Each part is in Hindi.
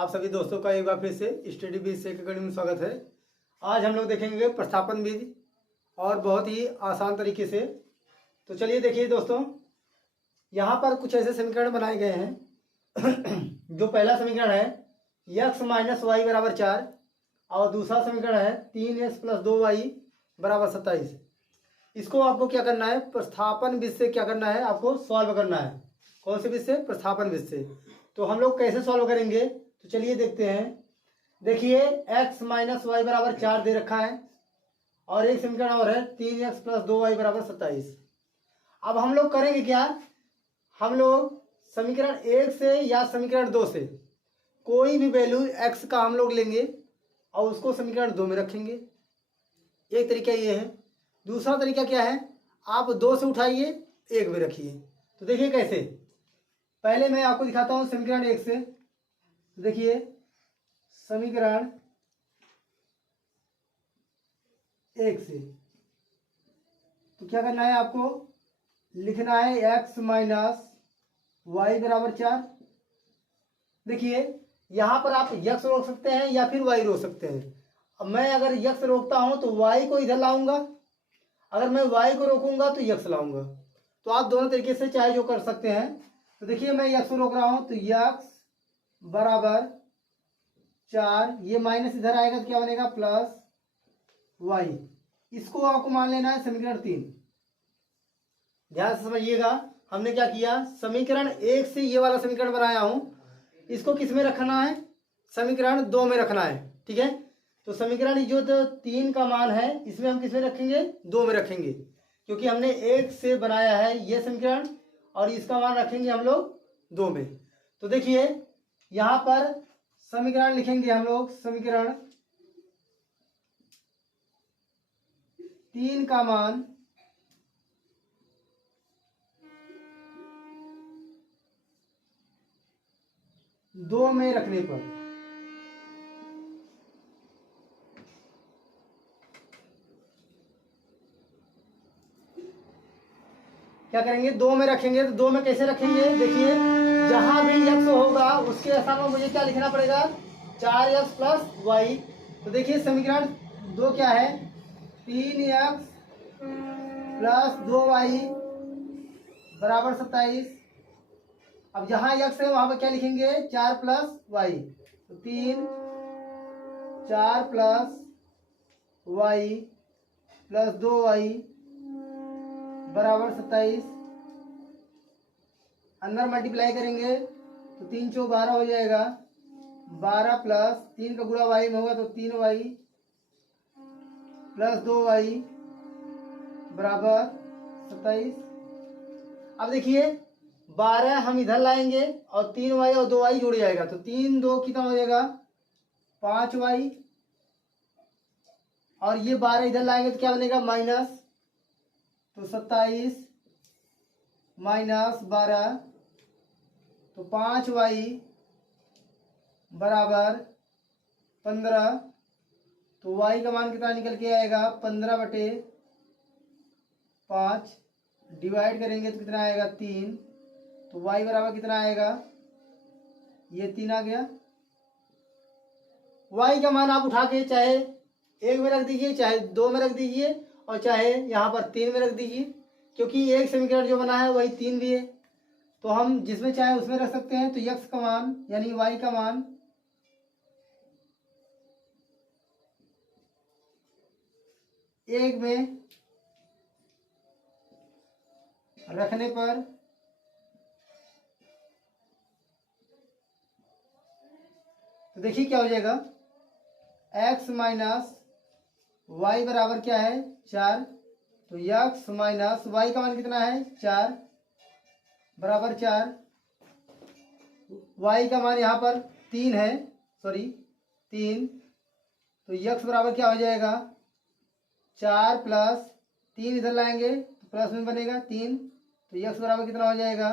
आप सभी दोस्तों का एक बार फिर से स्टडी बीज से अकेडमी में स्वागत है। आज हम लोग देखेंगे प्रतिस्थापन बीज और बहुत ही आसान तरीके से। तो चलिए देखिए दोस्तों, यहाँ पर कुछ ऐसे समीकरण बनाए गए हैं। जो पहला समीकरण है x माइनस वाई बराबर 4 और दूसरा समीकरण है 3x प्लस 2y बराबर 27। इसको आपको क्या करना है, प्रतिस्थापन विधि से क्या करना है, आपको सॉल्व करना है। कौन से विधि से? प्रतिस्थापन विधि से। तो हम लोग कैसे सॉल्व करेंगे, तो चलिए देखते हैं। देखिए x माइनस वाई बराबर 4 दे रखा है और एक समीकरण और है 3x प्लस 2y बराबर 27। अब हम लोग करेंगे क्या, हम लोग समीकरण 1 से या समीकरण 2 से कोई भी वैल्यू x का हम लोग लेंगे और उसको समीकरण 2 में रखेंगे। एक तरीका ये है। दूसरा तरीका क्या है, आप 2 से उठाइए 1 में रखिए। तो देखिए कैसे, पहले मैं आपको दिखाता हूँ समीकरण 1 से। देखिए समीकरण 1 से तो क्या करना है, आपको लिखना है x माइनस वाई बराबर 4। देखिए यहाँ पर आप x रोक सकते हैं या फिर y रोक सकते हैं। अब मैं अगर x रोकता हूँ तो y को इधर लाऊंगा, अगर मैं y को रोकूंगा तो x लाऊंगा। तो आप दोनों तरीके से चाहे जो कर सकते हैं। तो देखिए मैं x को रोक रहा हूँ तो x बराबर 4, ये माइनस इधर आएगा तो क्या बनेगा प्लस y। इसको आपको मान लेना है समीकरण 3। ध्यान से समझिएगा, हमने क्या किया, समीकरण 1 से ये वाला समीकरण बनाया हूं, इसको किस में रखना है, समीकरण 2 में रखना है। ठीक है, तो समीकरण जो तो 3 का मान है इसमें हम किस में रखेंगे, 2 में रखेंगे, क्योंकि हमने 1 से बनाया है ये समीकरण और इसका मान रखेंगे हम लोग 2 में। तो देखिए यहाँ पर समीकरण लिखेंगे हम लोग, समीकरण 3 का मान 2 में रखने पर क्या करेंगे, 2 में रखेंगे। तो 2 में कैसे रखेंगे, देखिए जहां भी x होगा उसके स्थान में मुझे क्या लिखना पड़ेगा, 4x प्लस वाई। तो देखिए समीकरण 2 क्या है, 3x प्लस 2y बराबर 27। अब जहां x है वहां पर क्या लिखेंगे, 4 प्लस वाई। तो 3 4 प्लस वाई प्लस 2y बराबर 27। अंदर मल्टीप्लाई करेंगे तो 3 चौ 12 हो जाएगा, 12 प्लस 3 का गुणा y में होगा तो 3y प्लस 2y बराबर 27। अब देखिए 12 हम इधर लाएंगे और 3y और 2y जुड़ जाएगा तो 3 2 कितना हो जाएगा 5y, और ये 12 इधर लाएंगे तो क्या बनेगा माइनस, तो 27 माइनस 12 तो 5y बराबर 15। तो y का मान कितना निकल के आएगा, 15/5। डिवाइड करेंगे तो कितना आएगा 3। तो y बराबर कितना आएगा, ये 3 आ गया। y का मान आप उठा के चाहे 1 में रख दीजिए, चाहे 2 में रख दीजिए और चाहे यहाँ पर 3 में रख दीजिए, क्योंकि एक समीकरण जो बना है वही 3 भी है। तो हम जिसमें चाहे उसमें रख सकते हैं। तो x का मान यानी y का मान 1 में रखने पर तो देखिए क्या हो जाएगा, x माइनस वाई बराबर क्या है 4। तो x माइनस वाई का मान कितना है 4 बराबर 4। y का मान यहाँ पर 3 है, सॉरी 3। तो x बराबर क्या हो जाएगा 4 प्लस 3 इधर लाएंगे तो प्लस में बनेगा 3। तो x बराबर कितना हो जाएगा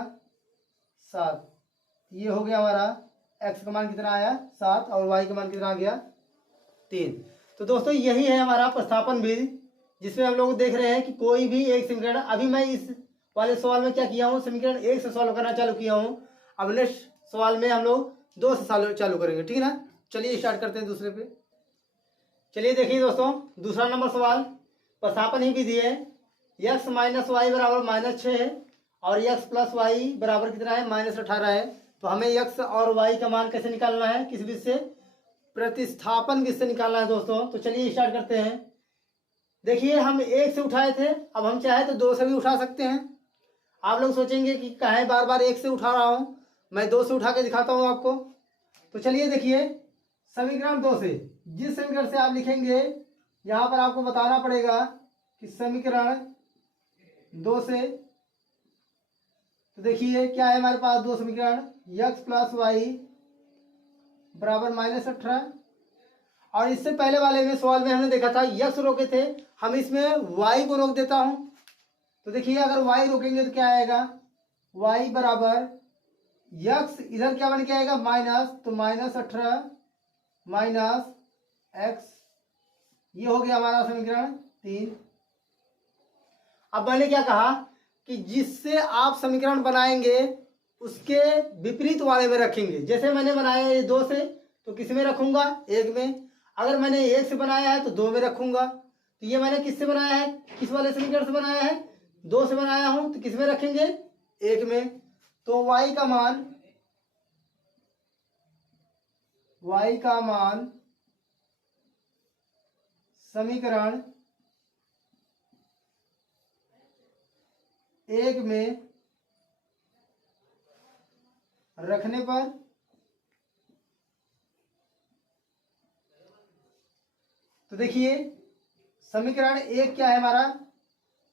7। ये हो गया हमारा x का मान कितना आया 7 और y का मान कितना आ गया 3। तो दोस्तों यही है हमारा प्रतिस्थापन विधि, जिसमें हम लोग देख रहे हैं कि कोई भी एक समीकरण, अभी मैं इस वाले सवाल में क्या किया हूँ, समीकरण 1 से सॉल्व करना चालू किया हूँ। अब नेक्स्ट सवाल में हम लोग 2 से चालू करेंगे, ठीक है ना। चलिए स्टार्ट करते हैं दूसरे पे। चलिए देखिए दोस्तों, दूसरा नंबर सवाल प्रतिस्थापन ही विधि है। x माइनस वाई बराबर -6 है और x प्लस वाई बराबर कितना है, -18 है। तो हमें x और y का मान कैसे निकालना है, किस विधि से, प्रतिस्थापन विधि से निकालना है दोस्तों। तो चलिए स्टार्ट करते हैं। देखिए हम 1 से उठाए थे, अब हम चाहे तो 2 से भी उठा सकते हैं। आप लोग सोचेंगे कि काहे बार बार 1 से उठा रहा हूँ, मैं 2 से उठा के दिखाता हूँ आपको। तो चलिए देखिए, समीकरण 2 से, जिस समीकरण से आप लिखेंगे, यहाँ पर आपको बताना पड़ेगा कि समीकरण 2 से, तो देखिए क्या है हमारे पास 2 समीकरण, x प्लस वाई बराबर -18। और इससे पहले वाले में सवाल में हमने देखा था x रोके थे, हम इसमें y को रोक देता हूं। तो देखिए अगर y रोकेंगे तो क्या आएगा, y बराबर x इधर क्या बन के आएगा माइनस, तो -18 माइनस x, ये हो गया हमारा समीकरण 3। अब मैंने क्या कहा कि जिससे आप समीकरण बनाएंगे उसके विपरीत वाले में रखेंगे। जैसे मैंने बनाया ये 2 से, तो किस में रखूंगा, 1 में। अगर मैंने 1 से बनाया है तो 2 में रखूंगा। तो ये मैंने किससे बनाया है, किस वाले समीकरण से बनाया है, 2 से बनाया हूं, तो किस में रखेंगे, 1 में। तो y का मान समीकरण 1 में रखने पर तो देखिए समीकरण 1 क्या है हमारा,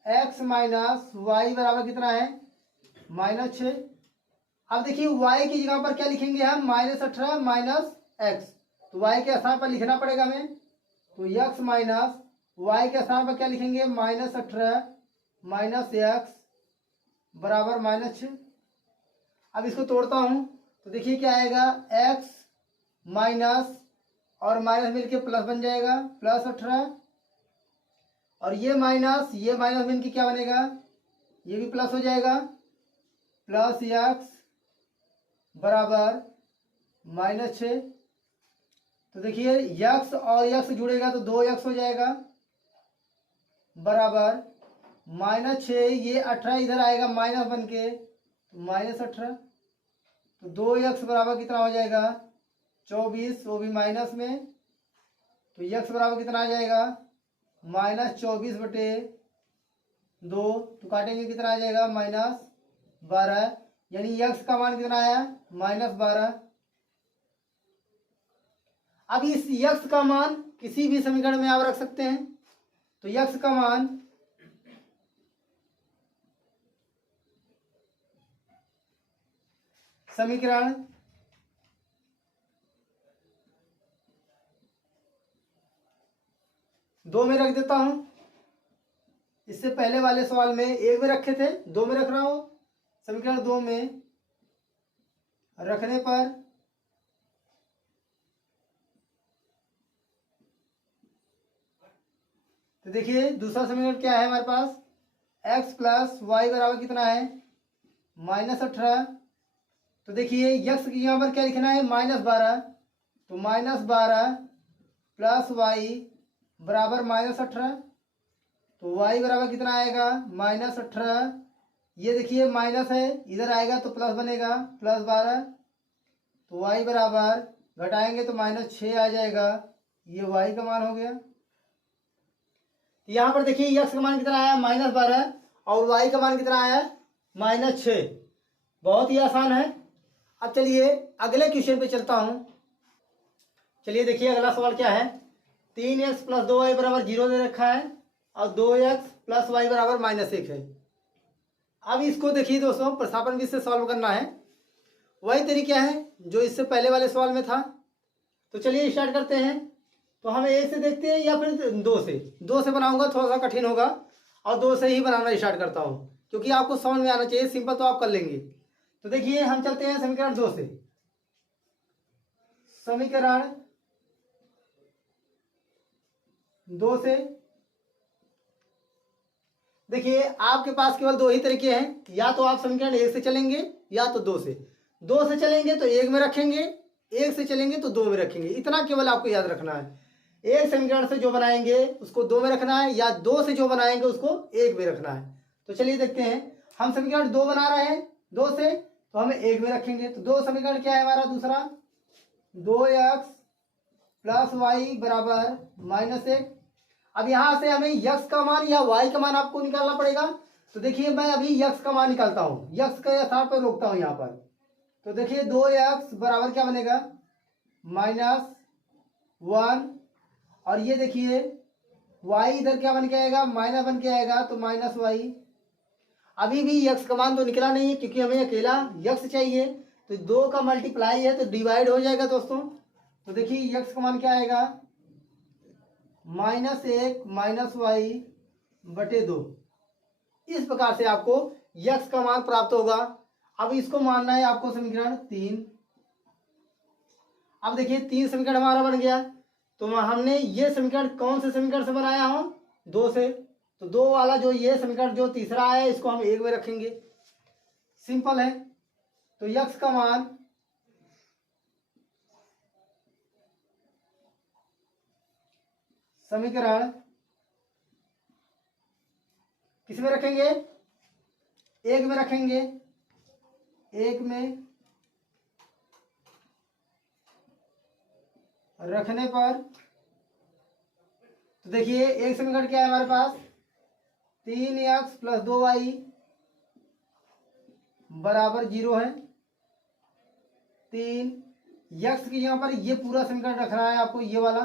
x माइनस वाई बराबर कितना है, -6। अब देखिए y की जगह पर क्या लिखेंगे हम, -18 माइनस x। तो y के स्थान पर लिखना पड़ेगा हमें, तो x माइनस वाई के स्थान पर क्या लिखेंगे, -18 माइनस x बराबर -6। अब इसको तोड़ता हूं, तो देखिए क्या आएगा, x माइनस और माइनस मिलके प्लस बन जाएगा, +18। और ये माइनस मिलके क्या बनेगा, ये भी प्लस हो जाएगा, प्लस x बराबर -6। तो देखिए x और x जुड़ेगा तो 2x हो जाएगा, बराबर -6, ये 18 इधर आएगा माइनस बन के, -18। तो 2x बराबर कितना हो जाएगा, 24, वो भी माइनस में। तो x बराबर कितना आ जाएगा, -24/2। तो काटेंगे कितना आ जाएगा, -12। यानी x का मान कितना आया, -12। अब इस x का मान किसी भी समीकरण में आप रख सकते हैं। तो x का मान समीकरण 2 में रख देता हूं। इससे पहले वाले सवाल में 1 में रखे थे, 2 में रख रहा हूं। समीकरण 2 में रखने पर तो देखिए दूसरा समीकरण क्या है हमारे पास, x प्लस वाई बराबर कितना है, -18। तो देखिए x की यहाँ पर क्या लिखना है, -12। तो -12 प्लस वाई बराबर -18। तो y बराबर कितना आएगा, -18। ये देखिए माइनस है, इधर आएगा तो प्लस बनेगा, +12। तो y बराबर घटाएंगे तो -6 आ जाएगा, ये y का मान हो गया। यहाँ पर देखिए x का मान कितना आया, -12, और y का मान कितना आया, -6। बहुत ही आसान है। अब चलिए अगले क्वेश्चन पे चलता हूं। चलिए देखिए अगला सवाल क्या है, 3x + 2y बराबर 0 दे रखा है और 2x + y बराबर -1 है। अब इसको देखिए दोस्तों, प्रतिस्थापन विधि से सॉल्व करना है। वही तरीका है जो इससे पहले वाले सवाल में था। तो चलिए स्टार्ट करते हैं। तो हम 1 से देखते हैं या फिर 2 से बनाऊंगा, थोड़ा सा कठिन होगा, और 2 से ही बनाना स्टार्ट करता हूं, क्योंकि आपको समझ में आना चाहिए। सिंपल तो आप कर लेंगे। तो देखिए हम चलते हैं समीकरण 2 से। समीकरण 2 से देखिए आपके पास केवल 2 ही तरीके हैं, या तो आप समीकरण 1 से चलेंगे या तो 2 से। 2 से चलेंगे तो 1 में रखेंगे, एक से चलेंगे तो दो में रखेंगे, इतना केवल आपको याद रखना है। एक समीकरण से जो बनाएंगे उसको दो में रखना है, या दो से जो बनाएंगे उसको एक में रखना है। तो चलिए देखते हैं, हम समीकरण दो बना रहे हैं दो से, तो हम एक में रखेंगे। तो दो समीकरण क्या है हमारा दूसरा, 2x प्लस वाई बराबर -1। अब यहाँ से हमें यक्स का मान या वाई का मान आपको निकालना पड़ेगा। तो देखिए मैं अभी यक्स का मान निकालता हूँ, यक्स के स्थान पर रोकता हूँ यहाँ पर। तो देखिए 2x बराबर क्या बनेगा, -1, और ये देखिए y इधर क्या बन के आएगा, माइनस बन के आएगा, तो -y। अभी भी यक्स का मान तो निकला नहीं है क्योंकि हमें अकेला यक्स चाहिए, तो दो का मल्टीप्लाई है तो डिवाइड हो जाएगा दोस्तों। तो देखिए यक्स का मान क्या आएगा, -1 -y बटे 2। इस प्रकार से आपको यक्स का मान प्राप्त होगा। अब इसको मानना है आपको समीकरण 3। अब देखिए 3 समीकरण हमारा बन गया। तो हमने ये समीकरण कौन से समीकरण से बनाया हो, दो से। तो दो वाला जो ये समीकरण जो तीसरा है इसको हम एक में रखेंगे, सिंपल है। तो यक्स का मान समीकरण किस में रखेंगे, एक में रखेंगे, एक में रखने पर तो देखिए एक समीकरण क्या है हमारे पास, 3x प्लस 2y बराबर 0 है। 3 यक्स की जगह पर ये पूरा समीकरण रखना है आपको, ये वाला।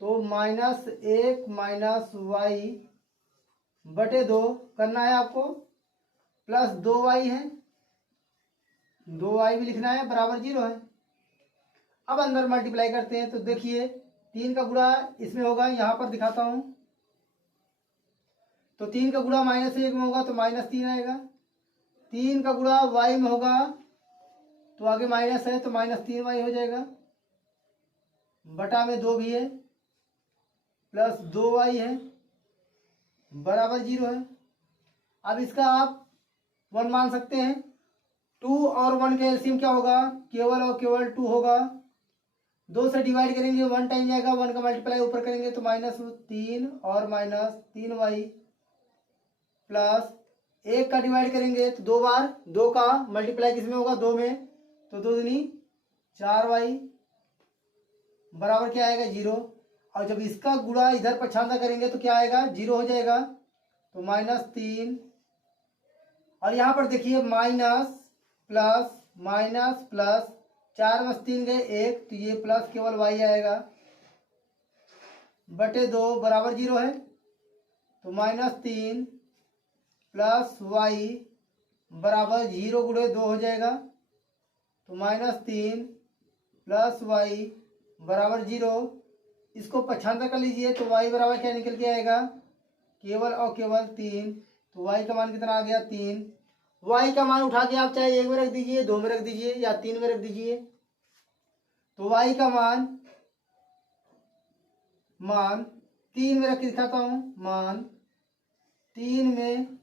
तो -1 -y बटे 2 करना है आपको, प्लस 2y है, 2y भी लिखना है, बराबर 0 है। अब अंदर मल्टीप्लाई करते हैं। तो देखिए 3 का गुणा इसमें होगा, यहाँ पर दिखाता हूँ। तो 3 का गुणा -1 में होगा तो -3 आएगा। 3 का गुणा y में होगा तो आगे माइनस है तो -3y हो जाएगा, बटा में 2 भी है, प्लस 2y है, बराबर 0 है। अब इसका आप 1 मान सकते हैं। 2 और 1 का एलसीएम क्या होगा, केवल और केवल 2 होगा। 2 से डिवाइड करेंगे 1 टाइम जाएगा, 1 का मल्टीप्लाई ऊपर करेंगे तो -3 और -3y, प्लस 1 का डिवाइड करेंगे तो 2 बार, 2 का मल्टीप्लाई किस में होगा, 2 में, तो 2 दूनी 4y बराबर क्या आएगा, 0। और जब इसका गुणा इधर पछाना करेंगे तो क्या आएगा, 0 हो जाएगा, तो -3। और यहाँ पर देखिए माइनस प्लस 4 में 3 गए 1, तो ये प्लस केवल y आएगा, बटे 2 बराबर 0 है। तो -3 प्लस y बराबर 0 गुणे 2 हो जाएगा। तो -3 प्लस y बराबर 0। इसको पछाना कर लीजिए तो y बराबर क्या निकल के आएगा, केवल और केवल 3। तो y का मान कितना आ गया, 3। y का मान उठा के आप चाहे 1 में रख दीजिए, 2 में रख दीजिए, या 3 में रख दीजिए। तो y का मान 3 में रख के दिखाता हूं, मान 3 में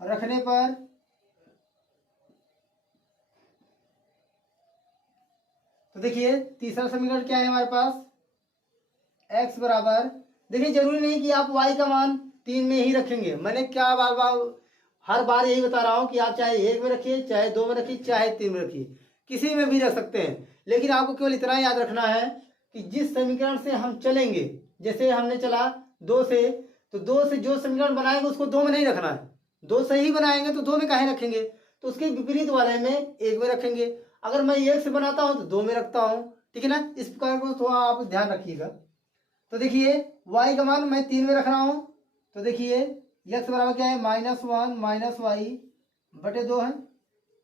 रखने पर तो देखिए तीसरा समीकरण क्या है हमारे पास, x बराबर, देखिए जरूरी नहीं कि आप y का मान 3 में ही रखेंगे। मैंने क्या हर बार यही बता रहा हूं कि आप चाहे 1 में रखिए, चाहे 2 में रखिए, चाहे 3 में रखिए, किसी में भी रख सकते हैं। लेकिन आपको केवल इतना याद रखना है कि जिस समीकरण से हम चलेंगे, जैसे हमने चला 2 से, तो 2 से जो समीकरण बनाएंगे उसको 2 में नहीं रखना है। 2 से ही बनाएंगे तो 2 में काहे रखेंगे, तो उसके विपरीत वाले में 1 में रखेंगे। अगर मैं 1 से बनाता हूं तो 2 में रखता हूं, ठीक है ना। इस प्रकार को थोड़ा आप ध्यान रखिएगा। तो देखिए y का मान मैं 3 में रख रहा हूं। तो देखिए x बराबर क्या है, -1 -y बटे 2 है,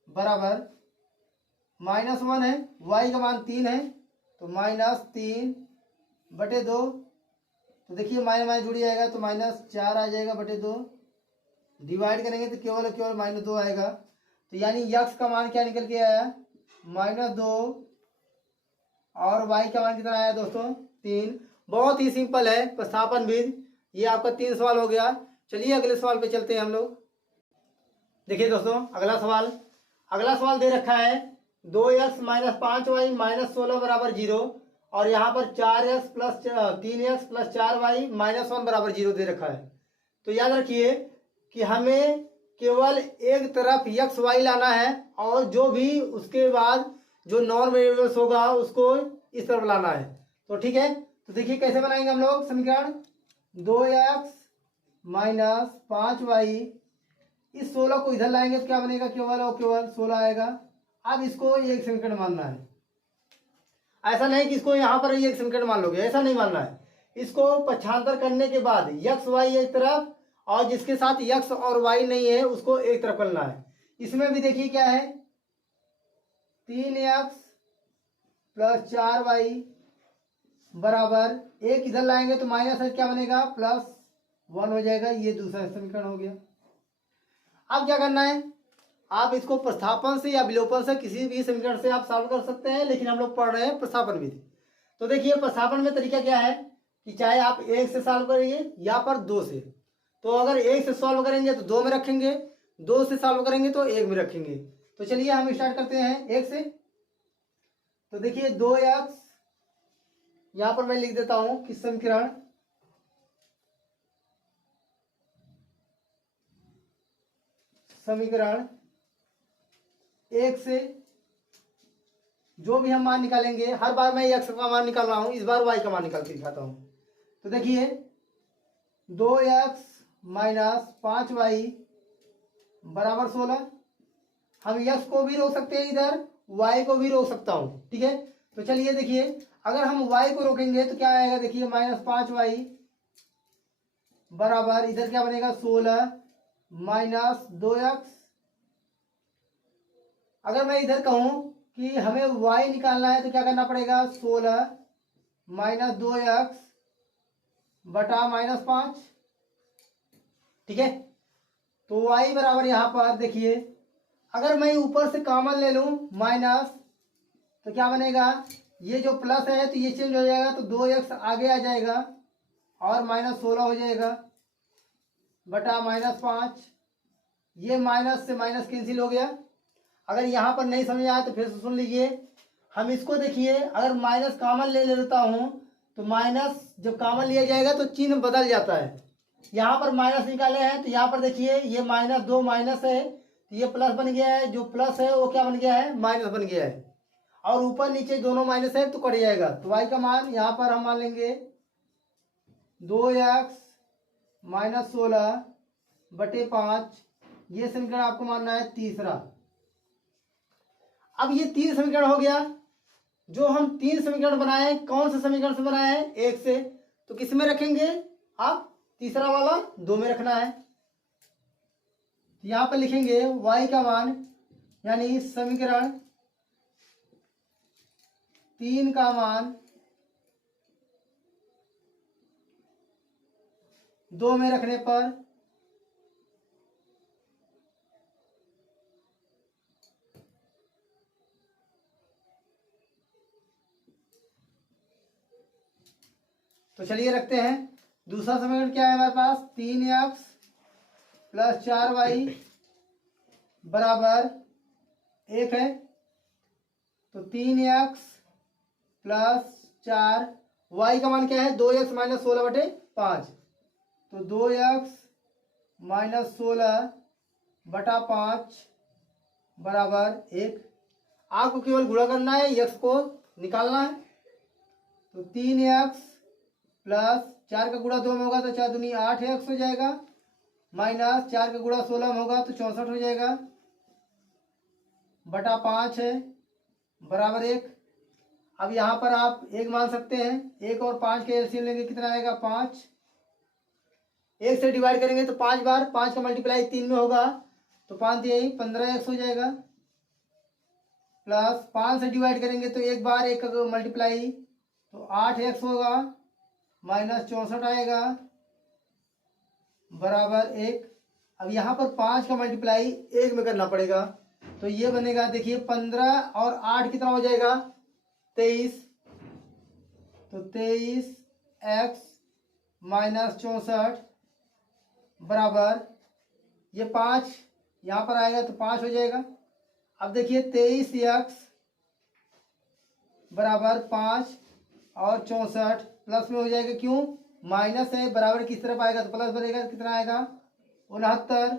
बराबर -1 है, y का मान 3 है, तो -3 बटे 2। तो देखिए माइनस जुड़ जाएगा तो -4 आ जाएगा बटे 2। डिवाइड करेंगे तो केवल -2 आएगा। तो यानी यक्स का मान क्या निकल के आया, -2, और y का मान कितना आया दोस्तों, 3। बहुत ही सिंपल है प्रतिस्थापन विधि। ये आपका 3 सवाल हो गया। चलिए अगले सवाल पे चलते हैं हम लोग। देखिए दोस्तों अगला सवाल दे रखा है 2x माइनस 5y माइनस 16 बराबर 0, और यहाँ पर 4x plus 3x plus 4y minus 1 बराबर 0 दे रखा है। तो याद रखिए कि हमें केवल एक तरफ एक्स वाई लाना है, और जो भी उसके बाद जो नॉन वेरिएबल्स होगा उसको इस तरफ लाना है। तो ठीक है, तो देखिए कैसे बनाएंगे हम लोग समीकरण। 2x माइनस 5y, इस 16 को इधर लाएंगे तो क्या बनेगा, केवल और केवल 16 आएगा। अब इसको एक समीकरण मानना है, ऐसा नहीं कि इसको यहाँ पर एक समीकरण मान लोगे, ऐसा नहीं मानना है। इसको पक्षांतर करने के बाद यक्स वाई एक तरफ, और जिसके साथ यक्स और वाई नहीं है उसको एक तरफ करना है। इसमें भी देखिए क्या है, 3x प्लस 4y बराबर, एक इधर लाएंगे तो माइनस है, क्या बनेगा, प्लस 1 हो जाएगा। ये दूसरा समीकरण हो गया। अब क्या करना है, आप इसको प्रतिस्थापन से या विलोपन से किसी भी समीकरण से आप सॉल्व कर सकते हैं, लेकिन हम लोग पढ़ रहे हैं प्रतिस्थापन विधि। तो देखिए प्रतिस्थापन में तरीका क्या है कि चाहे आप 1 से सॉल्व करिए या पर 2 से। तो अगर 1 से सॉल्व करेंगे तो 2 में रखेंगे, 2 से सॉल्व करेंगे तो 1 में रखेंगे। तो चलिए हम स्टार्ट करते हैं 1 से। तो देखिए 2x, यहां पर मैं लिख देता हूं कि समीकरण समीकरण 1 से जो भी हम मान निकालेंगे, हर बार मैं x का मान निकाल रहा हूं, इस बार y का मान निकाल के दिखाता हूं। तो देखिए 2x माइनस 5y बराबर 16। हम x को भी रोक सकते हैं, इधर y को भी रोक सकता हूं, ठीक है। तो चलिए देखिए, अगर हम y को रोकेंगे तो क्या आएगा, देखिए माइनस 5y बराबर, इधर क्या बनेगा 16 माइनस 2x। अगर मैं इधर कहूं कि हमें y निकालना है तो क्या करना पड़ेगा, 16 माइनस 2x बटा माइनस 5, ठीक है। तो y बराबर यहां पर देखिए, अगर मैं ऊपर से कॉमन ले लूं माइनस, तो क्या बनेगा, ये जो प्लस है तो ये चेंज हो जाएगा, तो 2x आगे आ जाएगा और माइनस 16 हो जाएगा बटा माइनस 5। ये माइनस से माइनस कैंसिल हो गया। अगर यहाँ पर नहीं समझ आया तो फिर से सुन लीजिए। हम इसको देखिए, अगर माइनस कॉमन ले लेता हूँ तो माइनस जब कॉमन लिया जाएगा तो चिन्ह बदल जाता है। यहाँ पर माइनस निकाले हैं तो यहाँ पर देखिए ये माइनस 2 माइनस है तो ये प्लस बन गया है, जो प्लस है वो क्या बन गया है, माइनस बन गया है, और ऊपर नीचे दोनों माइनस है तो कट जाएगा। तो y का मान यहाँ पर हम मान लेंगे 2x माइनस 16 बटे 5। ये समीकरण आपको मानना है तीसरा। अब ये 3 समीकरण हो गया। जो हम 3 समीकरण बनाए, कौन से समीकरण से बनाए हैं, 1 से। तो किस में रखेंगे आप, तीसरा वाला 2 में रखना है। यहां पर लिखेंगे y का मान, यानी समीकरण 3 का मान 2 में रखने पर तो चलिए रखते हैं। दूसरा समीकरण क्या है हमारे पास, 3x प्लस 4y बराबर 1 है। तो 3x प्लस 4, y का मान क्या है, 2x माइनस 16 बटे 5। तो 2x माइनस 16 बटा 5 बराबर 1। आपको केवल गुणा करना है, x को निकालना है। तो 3x प्लस 4 का गुणा 2 में होगा तो 4 दूनी 8x हो जाएगा, माइनस 4 का गुणा 16 में होगा तो 64 हो जाएगा बटा 5 है बराबर 1। अब यहाँ पर आप 1 मान सकते हैं, 1 और 5 के एलसीएम लेंगे कितना आएगा, 5। 1 से डिवाइड करेंगे तो 5 बार, 5 का मल्टीप्लाई 3 में होगा तो 5 यही 15x हो जाएगा। प्लस 5 से डिवाइड करेंगे तो 1 बार, 1 का मल्टीप्लाई तो 8x होगा, माइनस 64 आएगा बराबर 1। अब यहाँ पर 5 का मल्टीप्लाई 1 में करना पड़ेगा, तो ये बनेगा देखिए 15 और 8 कितना हो जाएगा, 23। तो 23x माइनस 64 बराबर, ये 5 यहाँ पर आएगा तो 5 हो जाएगा। अब देखिए 23x बराबर 5 और 64 प्लस में हो जाएगा, क्यों माइनस है, बराबर किस तरफ आएगा तो प्लस बनेगा, कितना आएगा 69।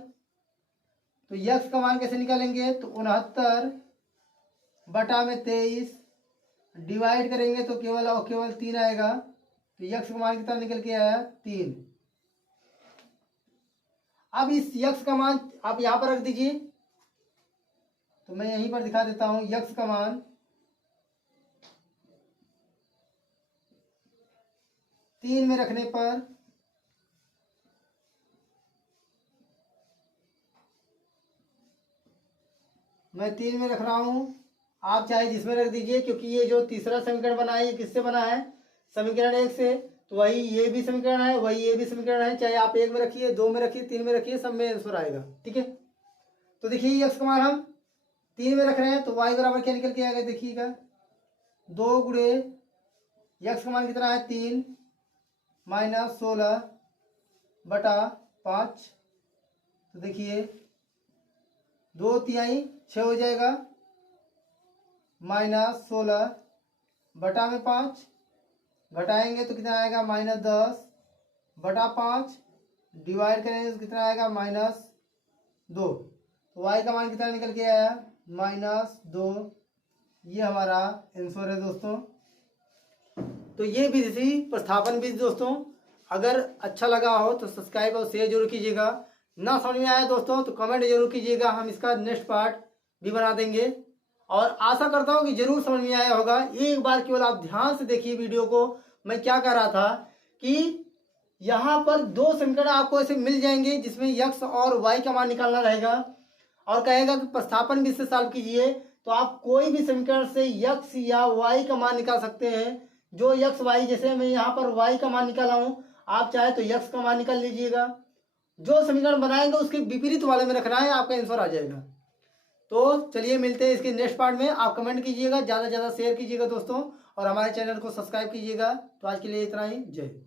तो यक्स का मान कैसे निकालेंगे, तो 69 बटा में 23 डिवाइड करेंगे तो केवल और केवल 3 आएगा। तो यक्स का मान कितना निकल के आया 3। अब इस यक्स का मान आप यहाँ पर रख दीजिए, तो मैं यहीं पर दिखा देता हूँ। यक्स का मान 3 में रखने पर मैं 3 में रख रहा हूँ, आप चाहे जिसमें रख दीजिए, क्योंकि ये जो तीसरा समीकरण बना है ये किससे बना है, समीकरण 1 से। तो वही ये भी समीकरण है, वही ये भी समीकरण है, चाहे आप 1 में रखिए, 2 में रखिए, 3 में रखिए, सब में आंसर आएगा। ठीक है, तो देखिए यक्स का मान हम 3 में रख रहे हैं, तो वाई बराबर क्या निकल के आएगा, देखिएगा 2 गुणे यक्स का मान कितना है 3 माइनस 16 बटा 5। तो देखिए 2 तिहाई 6 हो जाएगा, माइनस 16 बटा में 5, घटाएंगे तो कितना आएगा -10 बटा 5, डिवाइड करेंगे तो कितना आएगा -2। तो वाई का मान कितना निकल के आया -2। ये हमारा आंसर है दोस्तों। तो ये विधि थी प्रतिस्थापन विधि दोस्तों। अगर अच्छा लगा हो तो सब्सक्राइब और शेयर जरूर कीजिएगा। ना समझ में आया दोस्तों तो कमेंट जरूर कीजिएगा, हम इसका नेक्स्ट पार्ट भी बना देंगे। और आशा करता हूँ कि जरूर समझ में आया होगा। एक बार केवल आप ध्यान से देखिए वीडियो को। मैं क्या कह रहा था कि यहाँ पर 2 समीकरण आपको ऐसे मिल जाएंगे जिसमें यक्स और वाई का मान निकालना रहेगा, और कहेगा कि प्रतिस्थापन विधि से सॉल्व कीजिए। तो आप कोई भी समीकरण से यक्स या वाई का मान निकाल सकते हैं। जो यक्स वाई, जैसे मैं यहाँ पर वाई का मान निकाला हूँ, आप चाहे तो यक्स का मान निकाल लीजिएगा। जो समीकरण बनाएंगे उसके विपरीत वाले में रखना है, आपका आंसर आ जाएगा। तो चलिए मिलते हैं इसके नेक्स्ट पार्ट में। आप कमेंट कीजिएगा, ज़्यादा से ज़्यादा शेयर कीजिएगा दोस्तों, और हमारे चैनल को सब्सक्राइब कीजिएगा। तो आज के लिए इतना ही, जय हिंद।